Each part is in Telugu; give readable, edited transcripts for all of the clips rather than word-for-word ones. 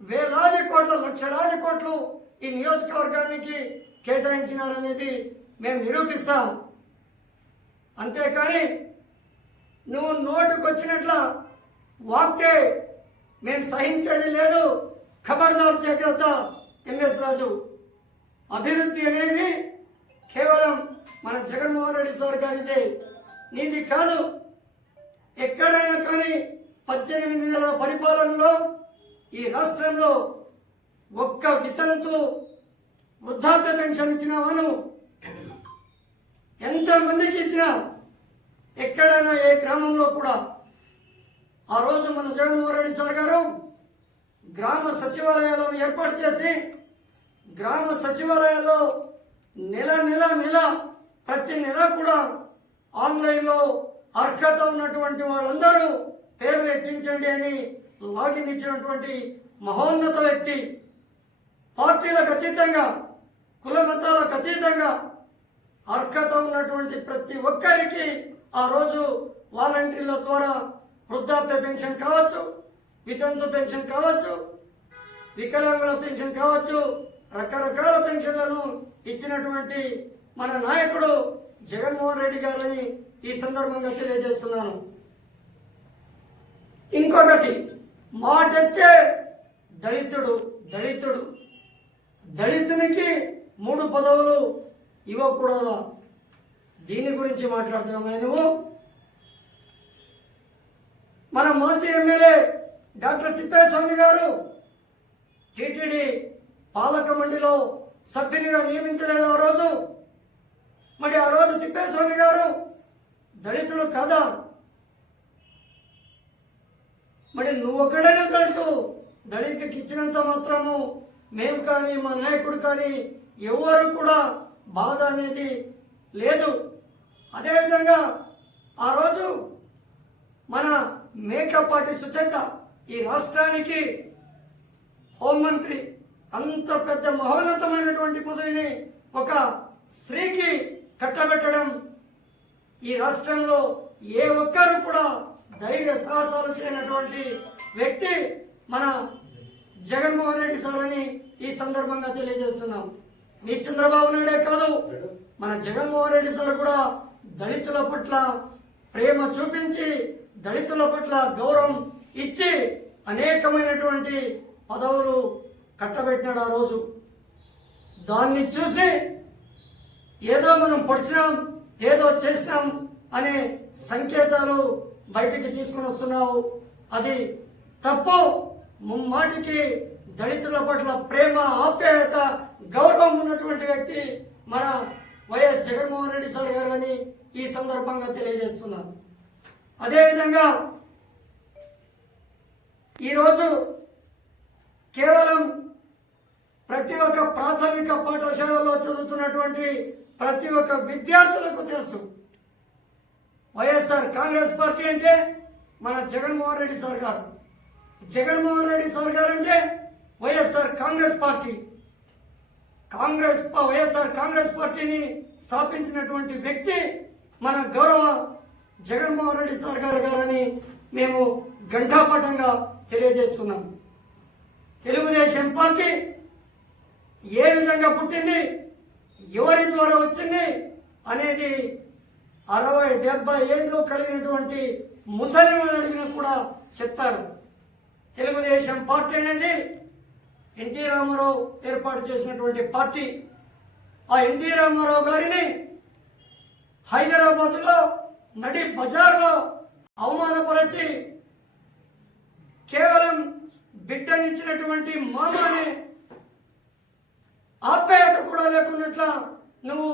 వేలాది కోట్ల లక్షలాది కోట్లు ఈ నియోజకవర్గానికి కేటాయించినారనేది మేము నిరూపిస్తాం. అంతేకాని నువ్వు నోటుకొచ్చినట్ల వాక్తే మేము సహించేది లేదు. ఖబర్దార్ జాగ్రత్త ఎంఎస్ రాజు. అభివృద్ధి అనేది కేవలం మన జగన్మోహన్ రెడ్డి సార్ గారిదే, నీది కాదు. ఎక్కడైనా కానీ 18 నెలల పరిపాలనలో ఈ రాష్ట్రంలో ఒక్క వితంతు వృద్ధాప్య పెన్షన్ ఇచ్చినావా నువ్వు? ఎంతమందికి ఇచ్చినా? ఎక్కడైనా ఏ గ్రామంలో కూడా. ఆ రోజు మన జగన్మోహన్ రెడ్డి సార్ గారు గ్రామ సచివాలయాలను ఏర్పాటు చేసి గ్రామ సచివాలయాల్లో నెల ప్రతి నెల కూడా ఆన్లైన్లో అర్హత ఉన్నటువంటి వాళ్ళందరూ పేర్లు ఎక్కించండి అని లాగిన్ ఇచ్చినటువంటి మహోన్నత వ్యక్తి. పార్టీలకు అతీతంగా, కుల మతాలకు అతీతంగా అర్హత ఉన్నటువంటి ప్రతి ఒక్కరికి ఆ రోజు వాలంటీర్ల ద్వారా వృద్ధాప్య పెన్షన్ కావచ్చు, వితంతు పెన్షన్ కావచ్చు, వికలాంగుల పెన్షన్ కావచ్చు, రకరకాల పెన్షన్లను ఇచ్చినటువంటి మన నాయకుడు జగన్మోహన్ రెడ్డి గారని ఈ సందర్భంగా తెలియజేస్తున్నాను. ఇంకొకటి, మాటెత్తే దళితునికి 3 పదవులు ఇవ్వకూడదా? దీని గురించి మాట్లాడుతున్నామా నువ్వు? మన మాజీ ఎమ్మెల్యే డాక్టర్ తిప్పేస్వామి గారు టీటీడీ పాలక మండలిలో సభ్యునిగా నియమించలేదు ఆ రోజు. మరి ఆ రోజు తిప్పేస్వామి గారు దళితులు కాదా? మరి నువ్వు ఒకడైనా దళితుకి ఇచ్చినంత మాత్రము మేము కానీ మా నాయకుడు కానీ ఎవరు కూడా బాధ అనేది లేదు. అదేవిధంగా ఆ రోజు మన మేకపాటి సుచేత ఈ రాష్ట్రానికి హోంమంత్రి, అంత పెద్ద మహోన్నతమైనటువంటి పదవిని ఒక స్త్రీకి కట్టబెట్టడం ఈ రాష్ట్రంలో ఏ ఒక్కరు కూడా ధైర్య సాహసాలు చేయనటువంటి వ్యక్తి మన జగన్మోహన్ రెడ్డి సార్ అని ఈ సందర్భంగా తెలియజేస్తున్నాం. మీ చంద్రబాబు నాయుడే కాదు, మన జగన్మోహన్ రెడ్డి సార్ కూడా దళితుల పట్ల ప్రేమ చూపించి దళితుల పట్ల గౌరవం ఇచ్చి అనేకమైనటువంటి పదవులు కట్టబెట్టినాడు ఆ రోజు. దాన్ని చూసి ఏదో మనం పొడిచినాం, ఏదో చేసినాం అనే సంకేతాలు బయటికి తీసుకుని వస్తున్నావు. అది తప్పు. ముమ్మాటికి దళితుల పట్ల ప్రేమ, ఆప్యాయత, గౌరవం ఉన్నటువంటి వ్యక్తి మన వైఎస్ జగన్మోహన్ రెడ్డి సార్ గారు అని ఈ సందర్భంగా తెలియజేస్తున్నాను. అదేవిధంగా ఈరోజు కేవలం ప్రతి ఒక్క ప్రాథమిక పాఠశాలలో చదువుతున్నటువంటి ప్రతి ఒక్క విద్యార్థులకు తెలుసు, వైఎస్ఆర్ కాంగ్రెస్ పార్టీ అంటే మన జగన్మోహన్ రెడ్డి సార్ గారు, జగన్మోహన్ రెడ్డి సార్ గారు అంటే వైఎస్ఆర్ కాంగ్రెస్ పార్టీ. వైఎస్ఆర్ కాంగ్రెస్ పార్టీని స్థాపించినటువంటి వ్యక్తి మన గౌరవ జగన్మోహన్ రెడ్డి సార్ గారని మేము ఘంటాపథంగా తెలియజేస్తున్నాం. తెలుగుదేశం పార్టీ ఏ విధంగా పుట్టింది, ఎవరి ద్వారా వచ్చింది అనేది 60-70 ఏళ్ళు కలిగినటువంటి ముసలిని అడిగినా కూడా చెప్తారు. తెలుగుదేశం పార్టీ అనేది ఎన్టీ రామారావు ఏర్పాటు చేసినటువంటి పార్టీ. ఆ ఎన్టీ రామారావు గారిని హైదరాబాద్లో నడి బజార్లో అవమానపరిచి కేవలం బిడ్డనిచ్చినటువంటి మామని ఆప్యాయత కూడా లేకున్నట్ల నువ్వు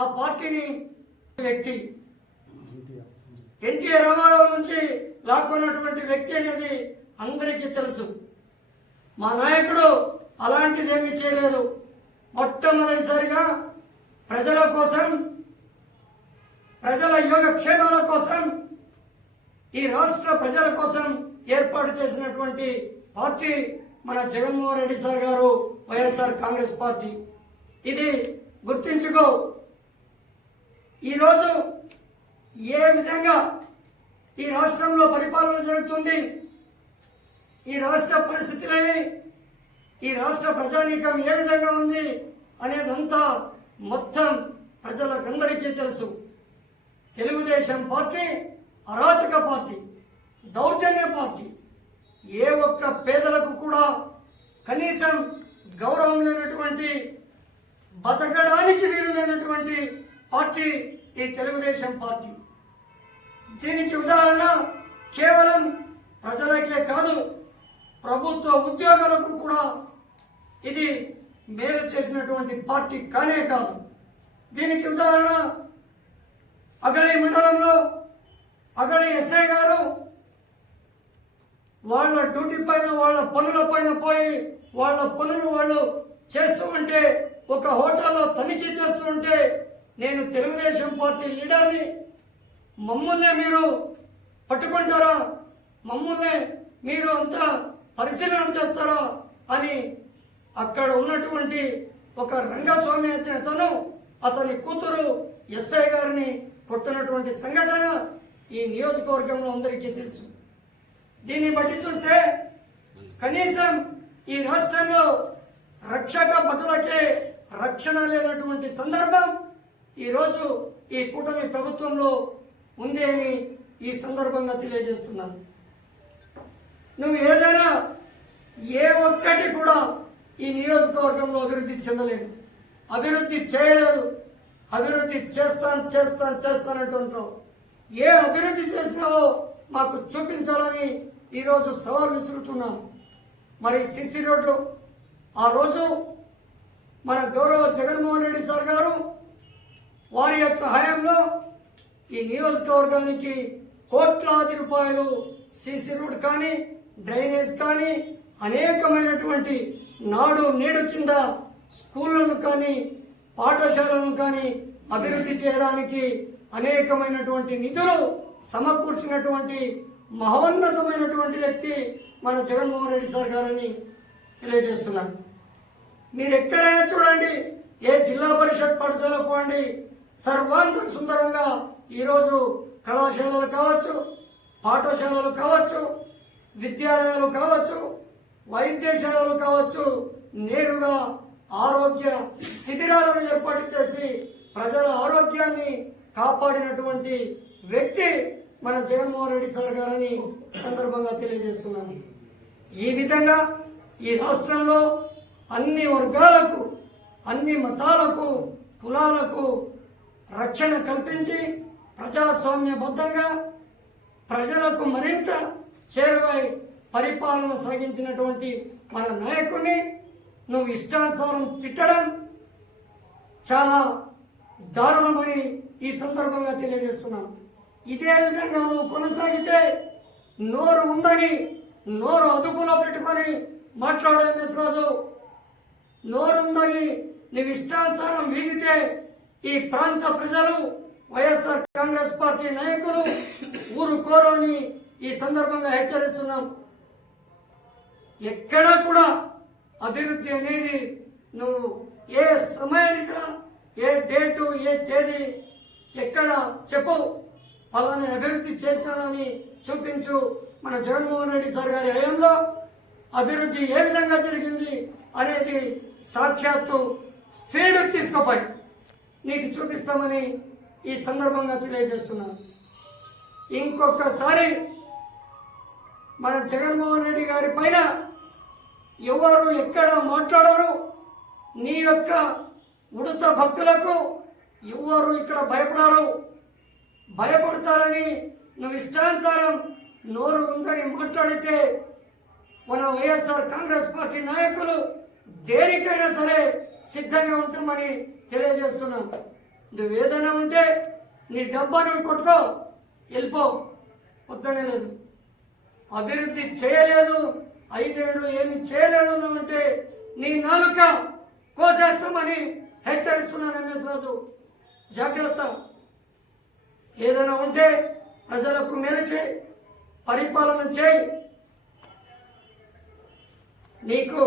ఆ పార్టీని వ్యక్తి ఎన్టీఆర్ రామారావు నుంచి లాక్కున్నటువంటి వ్యక్తి అనేది అందరికీ తెలుసు. మా నాయకుడు అలాంటిదేమీ చేయలేదు. మొట్టమొదటిసారిగా ప్రజల కోసం, ప్రజల యోగక్షేమాల కోసం, ఈ రాష్ట్ర ప్రజల కోసం ఏర్పాటు చేసినటువంటి పార్టీ మన జగన్మోహన్ రెడ్డి సార్ గారు, వైఎస్ఆర్ కాంగ్రెస్ పార్టీ. ఇది గుర్తించుకో. ఈరోజు ఏ విధంగా ఈ రాష్ట్రంలో పరిపాలన జరుగుతుంది, ఈ రాష్ట్ర పరిస్థితులని ఈ రాష్ట్ర ప్రజానీకం ఏ విధంగా ఉంది అనేదంతా మొత్తం ప్రజలకందరికీ తెలుసు. తెలుగుదేశం పార్టీ అరాచక పార్టీ, దౌర్జన్య పార్టీ. ఏ ఒక్క పేదలకు కూడా కనీసం గౌరవం లేనటువంటి, బతకడానికి వీలు లేనటువంటి పార్టీ ఈ తెలుగుదేశం పార్టీ. దీనికి ఉదాహరణ కేవలం ప్రజలకే కాదు, ప్రభుత్వ ఉద్యోగులకు కూడా ఇది మేలు చేసినటువంటి పార్టీ కానే కాదు. దీనికి ఉదాహరణ అగళి మండలంలో అగళి ఎస్ఐ గారు వాళ్ళ డ్యూటీ పైన, వాళ్ళ పనుల పైన పోయి వాళ్ళ పనులు వాళ్ళు చేస్తూ ఉంటే, ఒక హోటల్లో తనిఖీ చేస్తూ ఉంటే, నేను తెలుగుదేశం పార్టీ లీడర్ని, మమ్మల్నే మీరు పట్టుకుంటారా, మమ్మల్నే మీరు అంతా పరిశీలన చేస్తారా అని అక్కడ ఉన్నటువంటి ఒక రంగస్వామి అతను, అతని కూతురు ఎస్ఐ గారిని కొట్టినటువంటి సంఘటన ఈ నియోజకవర్గంలో అందరికీ తెలుసు. దీన్ని బట్టి చూస్తే కనీసం ఈ రాష్ట్రంలో రక్షక భటులకే రక్షణ లేనటువంటి సందర్భం ఈరోజు ఈ కూటమి ప్రభుత్వంలో ఉంది అని ఈ సందర్భంగా తెలియజేస్తున్నాను. నువ్వు ఏదైనా ఏ ఒక్కటి కూడా ఈ నియోజకవర్గంలో అభివృద్ధి చెందలేదు, అభివృద్ధి చేయలేదు. అభివృద్ధి చేస్తానంటుంటావు. ఏ అభివృద్ధి చేసినావో మాకు చూపించాలని ఈరోజు సవాల్ విసురుతున్నాం. మరి సిసి రోడ్డు ఆ రోజు మన గౌరవ జగన్మోహన్ రెడ్డి సార్ గారు వారి యొక్క హయాంలో ఈ నియోజకవర్గానికి కోట్లాది రూపాయలు సిసి రోడ్ కానీ, డ్రైనేజ్ కానీ, అనేకమైనటువంటి నాడు నేడు కింద స్కూళ్ళను కానీ, పాఠశాలను కానీ అభివృద్ధి చేయడానికి అనేకమైనటువంటి నిధులు సమకూర్చినటువంటి మహోన్నతమైనటువంటి వ్యక్తి మన జగన్మోహన్ రెడ్డి సార్ గారని తెలియజేస్తున్నాను. మీరు ఎక్కడైనా చూడండి, ఏ జిల్లా పరిషత్ పాఠశాల పోండి, సర్వాంగ సుందరంగా ఈరోజు కళాశాలలు కావచ్చు, పాఠశాలలు కావచ్చు, విద్యాలయాలు కావచ్చు, వైద్యశాలలు కావచ్చు, నేరుగా ఆరోగ్య శిబిరాలను ఏర్పాటు చేసి ప్రజల ఆరోగ్యాన్ని కాపాడినటువంటి వ్యక్తి మన జగన్మోహన్ రెడ్డి సార్ గారని సందర్భంగా తెలియజేస్తున్నాను. ఈ విధంగా ఈ రాష్ట్రంలో అన్ని వర్గాలకు, అన్ని మతాలకు, కులాలకు రక్షణ కల్పించి ప్రజాస్వామ్యబద్ధంగా ప్రజలకు మరింత చేరువై పరిపాలన సాగించినటువంటి మన నాయకుడిని నువ్వు ఇష్టానుసారం తిట్టడం చాలా దారుణమని ఈ సందర్భంగా తెలియజేస్తున్నాను. ఇదే విధంగా నువ్వు కొనసాగితే నోరు ఉందని నోరు అదుపులో పెట్టుకొని మాట్లాడు ఎంఎస్ రాజు. నోరుందని నువ్వు ఇష్టానుసారం వీగితే ఈ ప్రాంత ప్రజలు, వైఎస్ఆర్ కాంగ్రెస్ పార్టీ నాయకులు ఊరుకోరు అని ఈ సందర్భంగా హెచ్చరిస్తున్నాం. ఎక్కడా కూడా అభివృద్ధి అనేది నువ్వు ఏ సమయానికి, ఏ డేటు, ఏ తేదీ, ఎక్కడ చెప్పు, అలానే అభివృద్ధి చేసినానని చూపించు. మన జగన్మోహన్ రెడ్డి సార్ గారి హయాంలో అభివృద్ధి ఏ విధంగా జరిగింది అనేది సాక్షాత్తు ఫీల్డ్ తీసుకుపోయి నీకు చూపిస్తామని ఈ సందర్భంగా తెలియజేస్తున్నాను. ఇంకొకసారి మన జగన్మోహన్ రెడ్డి గారి పైన ఎవరు ఎక్కడ మాట్లాడారు, నీ యొక్క ఉడత భక్తులకు ఎవరు ఇక్కడ భయపడారు, భయపడతారని నువ్వు ఇష్టానుసారం నోరు ఉందని మాట్లాడితే మన వైఎస్ఆర్ కాంగ్రెస్ పార్టీ నాయకులు దేనికైనా సరే సిద్ధంగా ఉంటామని తెలియజేస్తున్నాం. నువ్వు ఏదైనా ఉంటే నీ డబ్బా నువ్వు కొట్టుకో, వెళ్ళిపో, వద్దనే లేదు. అభివృద్ధి చేయలేదు, 5 ఏళ్ళు ఏమి చేయలేదు అంటే నీ నాలుక కోసేస్తామని హెచ్చరిస్తున్నాను ఎంఎస్ రాజు. జాగ్రత్త. ఏదైనా ఉంటే ప్రజలకు మేలు చేయి, పరిపాలన చేయి. నీకు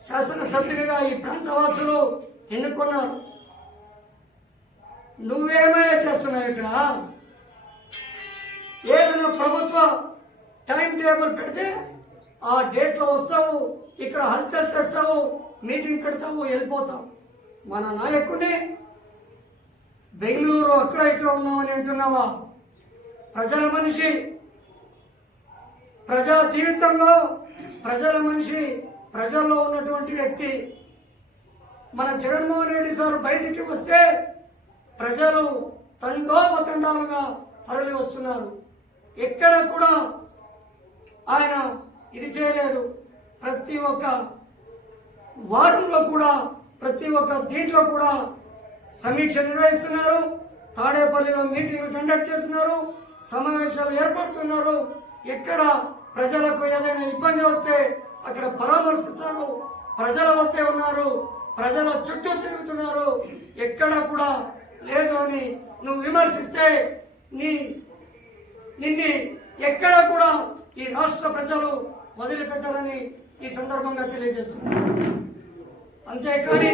శాసనసభ్యునిగా ఈ ప్రాంతవాసులు ఎన్నుకున్నారు. నువ్వేమయ్యా చేస్తున్నావు ఇక్కడ? ఏదైనా ప్రభుత్వ టైం టేబుల్ పెడితే ఆ డేట్లో వస్తావు, ఇక్కడ హల్చల్ చేస్తావు, మీటింగ్ పెడతావు, వెళ్ళిపోతావు. మన నాయకుని బెంగళూరు అక్కడ ఇక్కడ ఉన్నామని అంటున్నావా? ప్రజల మనిషి, ప్రజా జీవితంలో ప్రజల మనిషి, ప్రజల్లో ఉన్నటువంటి వ్యక్తి. మన జగన్మోహన్ రెడ్డి సార్ బయటికి వస్తే ప్రజలు తండోపతండాలుగా తరలి వస్తున్నారు. ఎక్కడ కూడా ఆయన ఇది చేయలేదు. ప్రతి ఒక్క వారంలో కూడా, ప్రతి ఒక్క దీంట్లో కూడా సమీక్ష నిర్వహిస్తున్నారు. తాడేపల్లిలో మీటింగ్లు కండక్ట్ చేస్తున్నారు, సమావేశాలు ఏర్పడుతున్నారు. ఎక్కడ ప్రజలకు ఏదైనా ఇబ్బంది వస్తే అక్కడ పరామర్శిస్తారు. ప్రజల వద్దే ఉన్నారు, ప్రజల చుట్టూ తిరుగుతున్నారు. ఎక్కడ కూడా లేదు అని నువ్వు విమర్శిస్తే నిన్ను ఎక్కడ కూడా ఈ రాష్ట్ర ప్రజలు వదిలిపెట్టారని ఈ సందర్భంగా తెలియజేస్తున్నారు. అంతేకాని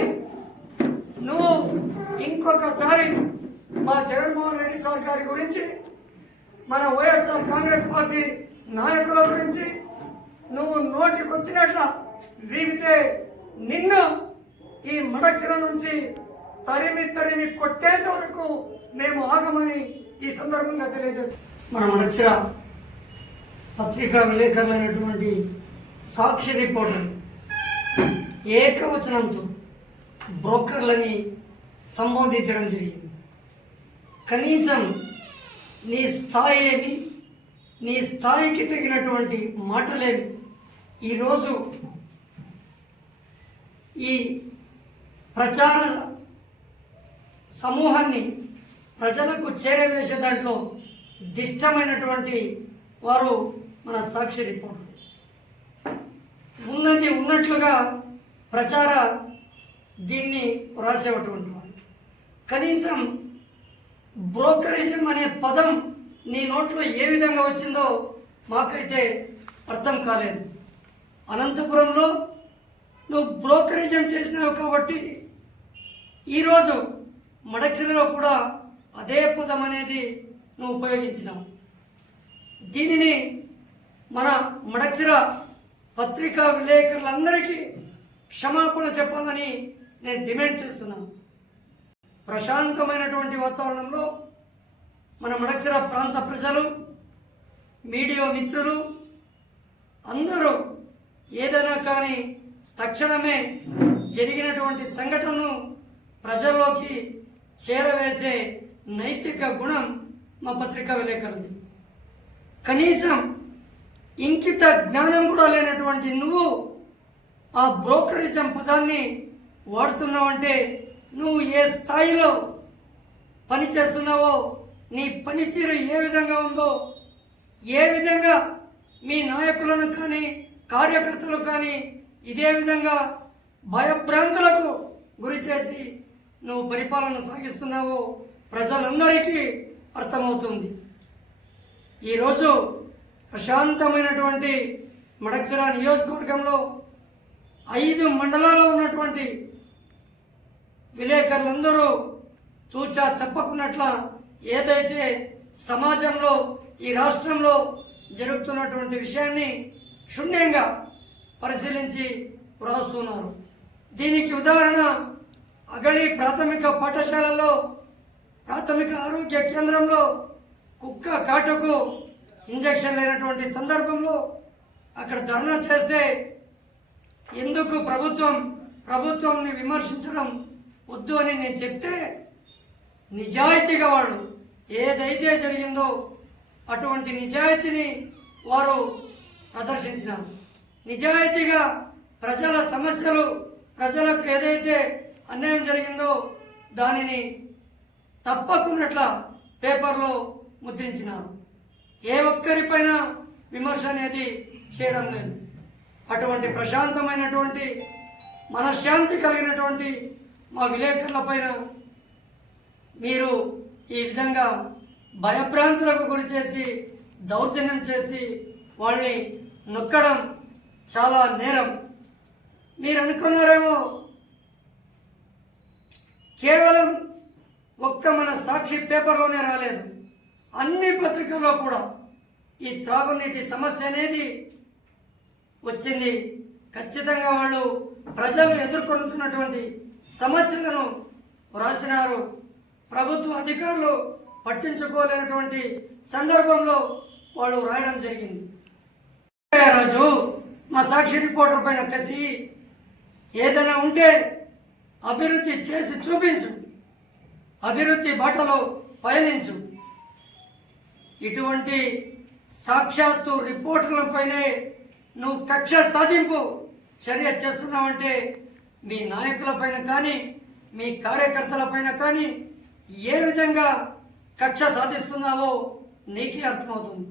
నువ్వు ఇంకొకసారి మా జగన్మోహన్ రెడ్డి సార్ గారి గురించి, మన వైఎస్ఆర్ కాంగ్రెస్ పార్టీ నాయకుల గురించి నువ్వు నోటికొచ్చినట్ల వీగితే నిన్ను ఈ మడక్షర నుంచి తరిమి కొట్టేంత వరకు మేము ఆగమని ఈ సందర్భంగా తెలియజేస్తాం. మన మడక్షర పత్రికా విలేకరులైనటువంటి సాక్షి రిపోర్టర్ ఏకవచనంతో బ్రోకర్లని సంబోధించడం జరిగింది. కనీసం నీ స్థాయి ఏమి, నీ స్థాయికి తగినటువంటి మాటలేమి ఈరోజు ఈ ప్రచార సమూహాన్ని ప్రజలకు చేరవేసే దాంట్లో దిష్టమైనటువంటి వారు మన సాక్షి రిపోర్టర్. ఉన్నది ఉన్నట్లుగా ప్రచార దీన్ని రాసేటువంటి వాడు. కనీసం బ్రోకరిజం అనే పదం నీ నోట్లో ఏ విధంగా వచ్చిందో మాకైతే అర్థం కాలేదు. అనంతపురంలో నువ్వు బ్రోకరిజం చేసినావు కాబట్టి ఈరోజు మడక్షరలో కూడా అదే పదం అనేది నువ్వు ఉపయోగించినావు. దీనిని మన మడక్షర పత్రికా విలేకరులందరికీ క్షమాపణ చెప్పాలని నేను డిమాండ్ చేస్తున్నాను. ప్రశాంతమైనటువంటి వాతావరణంలో మన మడక్షర ప్రాంత ప్రజలు, మీడియా మిత్రులు అందరూ ఏదైనా కానీ తక్షణమే జరిగినటువంటి సంఘటనను ప్రజల్లోకి చేరవేసే నైతిక గుణం మా పత్రికా విలేకరుంది. కనీసం ఇంకిత జ్ఞానం కూడా లేనటువంటి నువ్వు ఆ బ్రోకరిజం పదాన్ని వాడుతున్నావంటే నువ్వు ఏ స్థాయిలో పనిచేస్తున్నావో, నీ పనితీరు ఏ విధంగా ఉందో, ఏ విధంగా మీ నాయకులను కానీ కార్యకర్తలు కానీ ఇదే విధంగా భయభ్రాంతులకు గురి చేసి నువ్వు పరిపాలన సాగిస్తున్నావో ప్రజలందరికీ అర్థమవుతుంది. ఈరోజు ప్రశాంతమైనటువంటి మడక్షర నియోజకవర్గంలో 5 మండలాల్లో ఉన్నటువంటి విలేకరులందరూ తూచా తప్పకున్నట్ల ఏదైతే సమాజంలో ఈ రాష్ట్రంలో జరుగుతున్నటువంటి విషయాన్ని క్షుణ్ణంగా పరిశీలించి వ్రాస్తున్నారు. దీనికి ఉదాహరణ అగళి ప్రాథమిక పాఠశాలలో, ప్రాథమిక ఆరోగ్య కేంద్రంలో కుక్క కాటుకు ఇంజెక్షన్ లేనటువంటి సందర్భంలో అక్కడ ధర్నా చేస్తే ఎందుకు ప్రభుత్వంని విమర్శించడం వద్దు అని నేను చెప్తే నిజాయితీగా వాడు ఏదైతే జరిగిందో అటువంటి నిజాయితీని వారు ప్రదర్శించినారు. నిజాయితీగా ప్రజల సమస్యలు, ప్రజలకు ఏదైతే అన్యాయం జరిగిందో దానిని తప్పకున్నట్ల పేపర్లో ముద్రించినారు. ఏ ఒక్కరిపైన విమర్శ అనేది చేయడం లేదు. అటువంటి ప్రశాంతమైనటువంటి మనశ్శాంతి కలిగినటువంటి మా విలేకరుల పైన మీరు ఈ విధంగా భయభ్రాంతులకు గురి చేసి దౌర్జన్యం చేసి వాళ్ళని నొక్కడం చాలా నేరం. మీరు అనుకున్నారేమో కేవలం ఒక్క మన సాక్షి పేపర్లోనే రాలేదు, అన్ని పత్రికల్లో కూడా ఈ త్రాగునీటి సమస్య అనేది వచ్చింది. ఖచ్చితంగా వాళ్ళు ప్రజలు ఎదుర్కొంటున్నటువంటి సమస్యలను వ్రాసినారు. ప్రభుత్వ అధికారులు పట్టించుకోలేనటువంటి సందర్భంలో వాళ్ళు రాయడం జరిగింది. రాజు మా సాక్షి రిపోర్టర్ పైన కసి, ఏదైనా ఉంటే అభివృద్ధి చేసి చూపించు, అభివృద్ధి బాటలో పయనించు. ఇటువంటి సాక్షాత్తు రిపోర్టర్లపైనే నువ్వు కక్ష సాధింపు చర్య చేస్తున్నావంటే మీ నాయకులపైన కానీ మీ కార్యకర్తలపైన కానీ ఏ విధంగా కక్ష సాధిస్తున్నావో నీకే అర్థమవుతుంది.